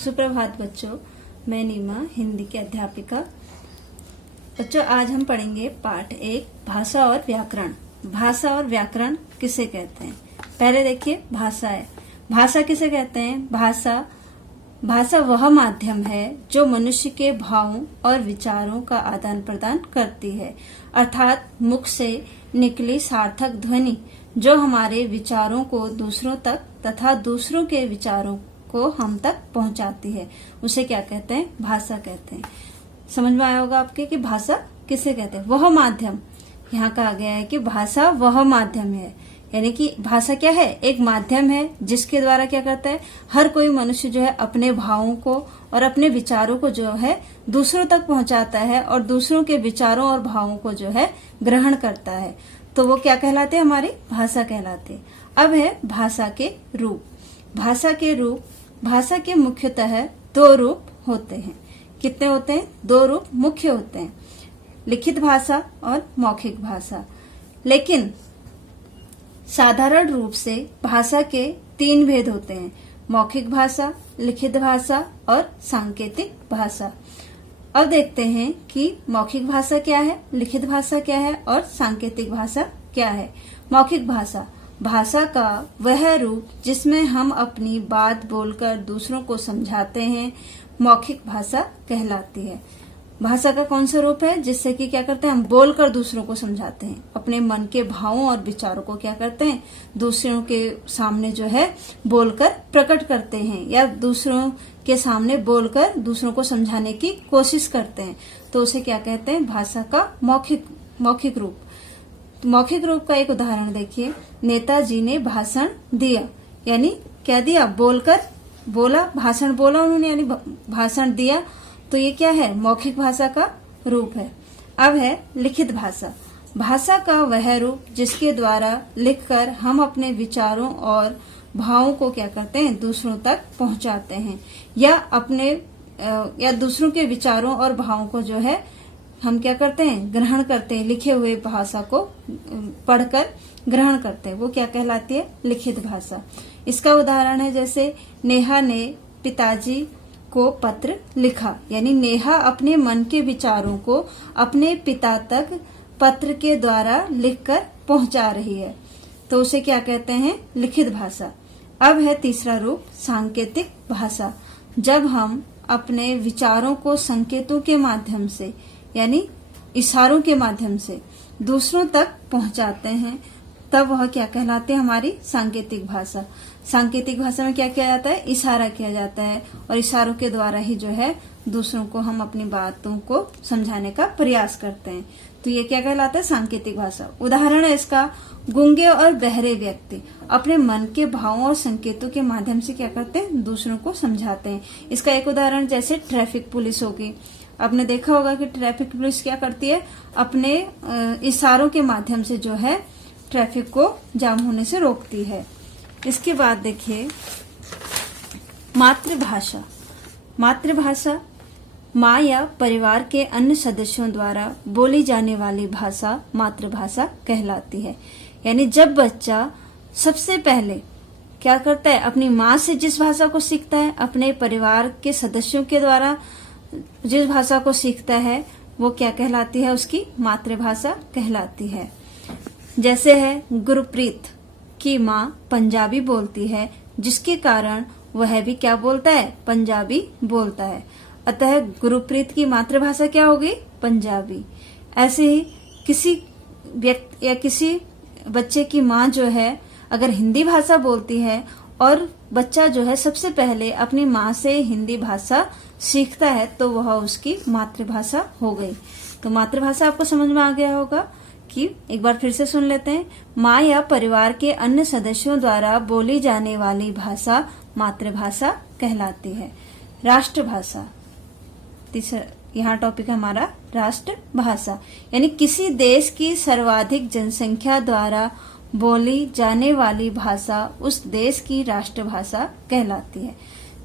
सुप्रभात बच्चों, मैं नीमा हिंदी की अध्यापिका। बच्चों, आज हम पढ़ेंगे पाठ 1 भाषा और व्याकरण। भाषा और व्याकरण किसे कहते हैं? पहले देखिए, भाषा है। भाषा किसे कहते हैं? भाषा वह माध्यम है जो मनुष्य के भावों और विचारों का आदान प्रदान करती है, अर्थात मुख से निकली सार्थक ध्वनि जो हमारे विचारों को दूसरों तक तथा दूसरों के विचारों को हम तक पहुंचाती है, उसे क्या कहते हैं? भाषा कहते हैं। समझ में आया होगा आपके कि भाषा किसे कहते हैं? वह माध्यम। यहाँ कहा गया है कि भाषा वह माध्यम है, यानी कि भाषा क्या है? एक माध्यम है जिसके द्वारा क्या करता है, हर कोई मनुष्य जो है अपने भावों को और अपने विचारों को जो है दूसरों तक पहुंचाता है और दूसरों के विचारों और भावों को जो है ग्रहण करता है। तो वो क्या कहलाते हैं? हमारी भाषा कहलाते हैं। अब है भाषा के रूप। भाषा के रूप, भाषा के मुख्यतः 2 रूप होते हैं। कितने होते हैं? 2 रूप मुख्य होते हैं, लिखित भाषा और मौखिक भाषा। लेकिन साधारण रूप से भाषा के 3 भेद होते हैं: मौखिक भाषा, लिखित भाषा और सांकेतिक भाषा। अब देखते हैं कि मौखिक भाषा क्या है, लिखित भाषा क्या है और सांकेतिक भाषा क्या है। मौखिक भाषा, भाषा का वह रूप जिसमें हम अपनी बात बोलकर दूसरों को समझाते हैं, मौखिक भाषा कहलाती है। भाषा का कौन सा रूप है जिससे कि क्या करते हैं, हम बोलकर दूसरों को समझाते हैं, अपने मन के भावों और विचारों को क्या करते हैं, दूसरों के सामने जो है बोलकर प्रकट करते हैं, या दूसरों के सामने बोलकर दूसरों को समझाने की कोशिश करते हैं। तो उसे क्या कहते हैं? भाषा का मौखिक रूप। मौखिक रूप का एक उदाहरण देखिए, नेताजी ने भाषण दिया, यानी क्या दिया? बोला, भाषण बोला उन्होंने, यानी भाषण दिया। तो ये क्या है? मौखिक भाषा का रूप है। अब है लिखित भाषा। भाषा का वह रूप जिसके द्वारा लिखकर हम अपने विचारों और भावों को क्या करते हैं, दूसरों तक पहुंचाते हैं, या दूसरों के विचारों और भावों को जो है हम क्या करते हैं, ग्रहण करते हैं। लिखे हुए भाषा को पढ़कर ग्रहण करते हैं, वो क्या कहलाती है? लिखित भाषा। इसका उदाहरण है जैसे नेहा ने पिताजी को पत्र लिखा, यानी नेहा अपने मन के विचारों को अपने पिता तक पत्र के द्वारा लिखकर पहुंचा रही है, तो उसे क्या कहते हैं? लिखित भाषा। अब है तीसरा रूप, सांकेतिक भाषा। जब हम अपने विचारों को संकेतों के माध्यम से, यानी इशारों के माध्यम से दूसरों तक पहुंचाते हैं, तब वह क्या कहलाते हैं? हमारी सांकेतिक भाषा। सांकेतिक भाषा में क्या किया जाता है? इशारा किया जाता है, और इशारों के द्वारा ही जो है दूसरों को हम अपनी बातों को समझाने का प्रयास करते हैं। तो ये क्या कहलाता है? सांकेतिक भाषा। उदाहरण है इसका, गूंगे और बहरे व्यक्ति अपने मन के भावों और संकेतों के माध्यम से क्या करते हैं? दूसरों को समझाते हैं। इसका एक उदाहरण जैसे ट्रैफिक पुलिस होगी। आपने देखा होगा कि ट्रैफिक पुलिस क्या करती है? अपने इशारों के माध्यम से जो है ट्रैफिक को जाम होने से रोकती है। इसके बाद देखिए मातृभाषा। मातृभाषा माँ या परिवार के अन्य सदस्यों द्वारा बोली जाने वाली भाषा मातृभाषा कहलाती है। यानी जब बच्चा सबसे पहले क्या करता है, अपनी माँ से जिस भाषा को सीखता है, अपने परिवार के सदस्यों के द्वारा जिस भाषा को सीखता है, वो क्या कहलाती है? उसकी मातृभाषा कहलाती है। जैसे है गुरप्रीत की माँ पंजाबी बोलती है, जिसके कारण वह भी क्या बोलता है? पंजाबी बोलता है। अतः गुरप्रीत की मातृभाषा क्या होगी? पंजाबी। ऐसे ही किसी व्यक्ति या किसी बच्चे की माँ जो है अगर हिंदी भाषा बोलती है और बच्चा जो है सबसे पहले अपनी माँ से हिंदी भाषा सीखता है, तो वह उसकी मातृभाषा हो गई। तो मातृभाषा आपको समझ में आ गया होगा कि एक बार फिर से सुन लेते हैं। माँ या परिवार के अन्य सदस्यों द्वारा बोली जाने वाली भाषा मातृभाषा कहलाती है। राष्ट्रभाषा, तीसरा यहाँ टॉपिक है हमारा राष्ट्रभाषा, यानी किसी देश की सर्वाधिक जनसंख्या द्वारा बोली जाने वाली भाषा उस देश की राष्ट्रभाषा कहलाती है।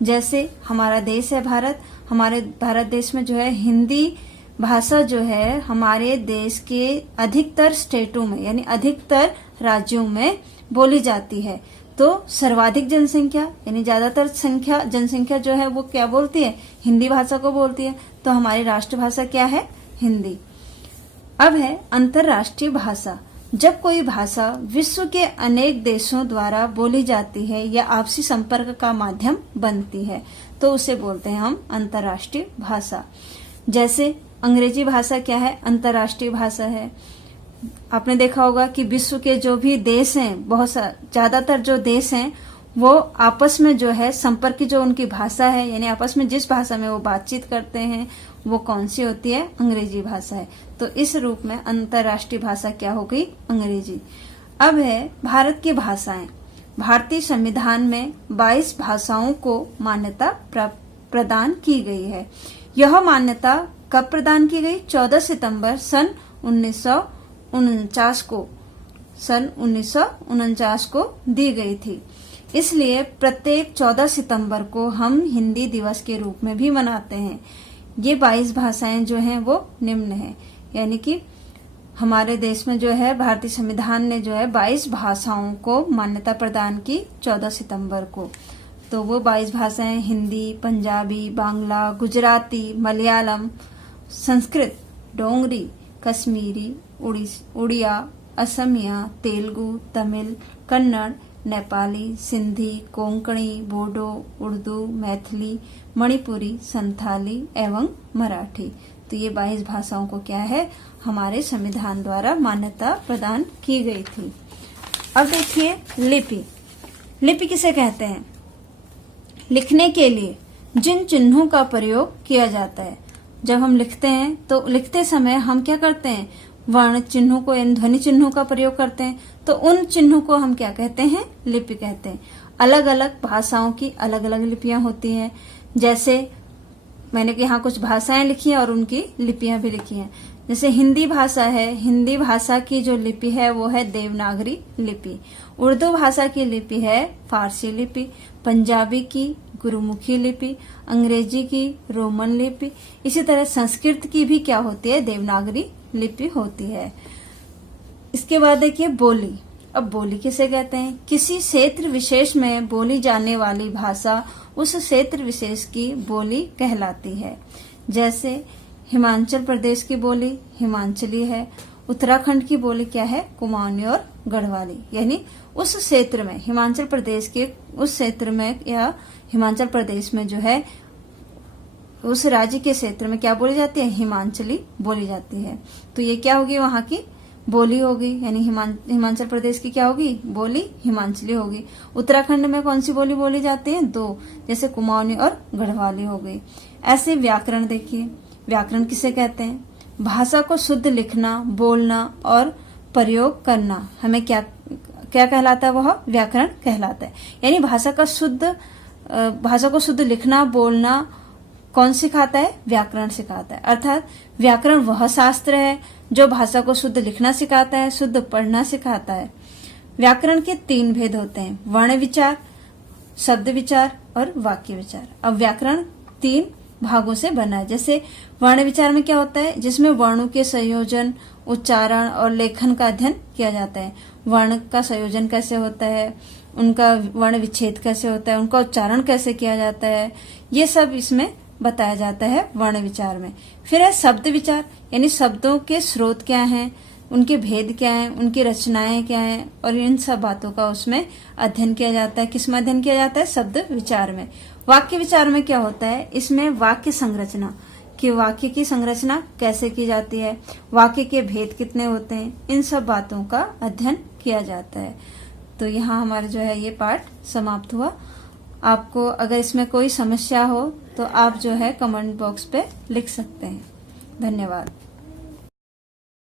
जैसे हमारा देश है भारत, हमारे भारत देश में जो है हिंदी भाषा जो है हमारे देश के अधिकतर स्टेटों में, यानी अधिकतर राज्यों में बोली जाती है। तो सर्वाधिक जनसंख्या यानी ज्यादातर जनसंख्या जो है वो क्या बोलती है, हिंदी भाषा को बोलती है। तो हमारी राष्ट्रभाषा क्या है, हिंदी। अब है अंतर्राष्ट्रीय भाषा। जब कोई भाषा विश्व के अनेक देशों द्वारा बोली जाती है या आपसी संपर्क का माध्यम बनती है तो उसे बोलते हैं हम अंतर्राष्ट्रीय भाषा। जैसे अंग्रेजी भाषा क्या है, अंतर्राष्ट्रीय भाषा है। आपने देखा होगा कि विश्व के जो भी देश हैं, बहुत ज्यादातर जो देश हैं वो आपस में जो है संपर्क की जो उनकी भाषा है, यानी आपस में जिस भाषा में वो बातचीत करते हैं वो कौन सी होती है, अंग्रेजी भाषा है। तो इस रूप में अंतर्राष्ट्रीय भाषा क्या हो गई, अंग्रेजी। अब है भारत की भाषाएं। भारतीय संविधान में 22 भाषाओं को मान्यता प्रदान की गई है। यह मान्यता कब प्रदान की गई, 14 सितंबर सन 1949 को दी गई थी। इसलिए प्रत्येक 14 सितंबर को हम हिंदी दिवस के रूप में भी मनाते हैं। ये 22 भाषाएं जो हैं वो निम्न हैं, यानी कि हमारे देश में जो है भारतीय संविधान ने जो है 22 भाषाओं को मान्यता प्रदान की 14 सितंबर को। तो वो 22 भाषाएं हिंदी, पंजाबी, बांग्ला, गुजराती, मलयालम, संस्कृत, डोंगरी, कश्मीरी, उड़िया, असमिया, तेलुगु, तमिल, कन्नड़, नेपाली, सिंधी, कोंकणी, बोडो, उर्दू, मैथिली, मणिपुरी, संथाली एवं मराठी। तो ये 22 भाषाओं को क्या है, हमारे संविधान द्वारा मान्यता प्रदान की गई थी। अब देखिए लिपि। लिपि किसे कहते हैं, लिखने के लिए जिन चिन्हों का प्रयोग किया जाता है। जब हम लिखते हैं तो लिखते समय हम क्या करते हैं, वर्ण चिन्हों को यानी ध्वनि चिन्हों का प्रयोग करते हैं। तो उन चिन्हों को हम क्या कहते हैं, लिपि कहते हैं। अलग अलग भाषाओं की अलग अलग लिपियां होती हैं। जैसे मैंने यहाँ कुछ भाषाएं लिखी हैं और उनकी लिपियां भी लिखी हैं। जैसे हिंदी भाषा है, हिंदी भाषा की जो लिपि है वो है देवनागरी लिपि। उर्दू भाषा की लिपि है फारसी लिपि। पंजाबी की गुरुमुखी लिपि, अंग्रेजी की रोमन लिपि। इसी तरह संस्कृत की भी क्या होती है, देवनागरी लिपि होती है। इसके बाद देखिए बोली। अब बोली किसे कहते हैं, किसी क्षेत्र विशेष में बोली जाने वाली भाषा उस क्षेत्र विशेष की बोली कहलाती है। जैसे हिमाचल प्रदेश की बोली हिमाचली है, उत्तराखंड की बोली क्या है, कुमाऊनी और गढ़वाली। यानी उस क्षेत्र में, हिमाचल प्रदेश के उस क्षेत्र में या हिमाचल प्रदेश में जो है उस राज्य के क्षेत्र में क्या बोली जाती है, हिमाचली बोली जाती है। तो ये क्या होगी, वहां की बोली होगी। यानी हिमाचल प्रदेश की क्या होगी, बोली हिमाचली होगी। उत्तराखंड में कौन सी बोली बोली जाती है, 2, जैसे कुमाऊनी और गढ़वाली हो गई। ऐसे व्याकरण देखिए, व्याकरण किसे कहते हैं, भाषा को शुद्ध लिखना, बोलना और प्रयोग करना हमें क्या क्या कहलाता है, वह व्याकरण कहलाता है। यानी भाषा को शुद्ध लिखना, बोलना कौन सिखाता है, व्याकरण सिखाता है। अर्थात व्याकरण वह शास्त्र है जो भाषा को शुद्ध लिखना सिखाता है, शुद्ध पढ़ना सिखाता है। व्याकरण के 3 भेद होते हैं, वर्ण विचार, शब्द विचार और वाक्य विचार। अब व्याकरण 3 भागों से बना है। जैसे वर्ण विचार में क्या होता है, जिसमें वर्णों के संयोजन, उच्चारण और लेखन का अध्ययन किया जाता है। वर्ण का संयोजन कैसे होता है, उनका वर्ण विच्छेद कैसे होता है, उनका उच्चारण कैसे किया जाता है, ये सब इसमें बताया जाता है वर्ण विचार में। फिर है शब्द विचार, यानी शब्दों के स्रोत क्या हैं, उनके भेद क्या हैं, उनकी रचनाएं क्या हैं, और इन सब बातों का उसमें अध्ययन किया जाता है। किसमें अध्ययन किया जाता है, शब्द विचार में। वाक्य विचार में क्या होता है, इसमें वाक्य संरचना, कि वाक्य की संरचना कैसे की जाती है, वाक्य के भेद कितने होते हैं, इन सब बातों का अध्ययन किया जाता है। तो यहाँ हमारा जो है ये पाठ समाप्त हुआ। आपको अगर इसमें कोई समस्या हो तो आप जो है कमेंट बॉक्स पे लिख सकते हैं। धन्यवाद।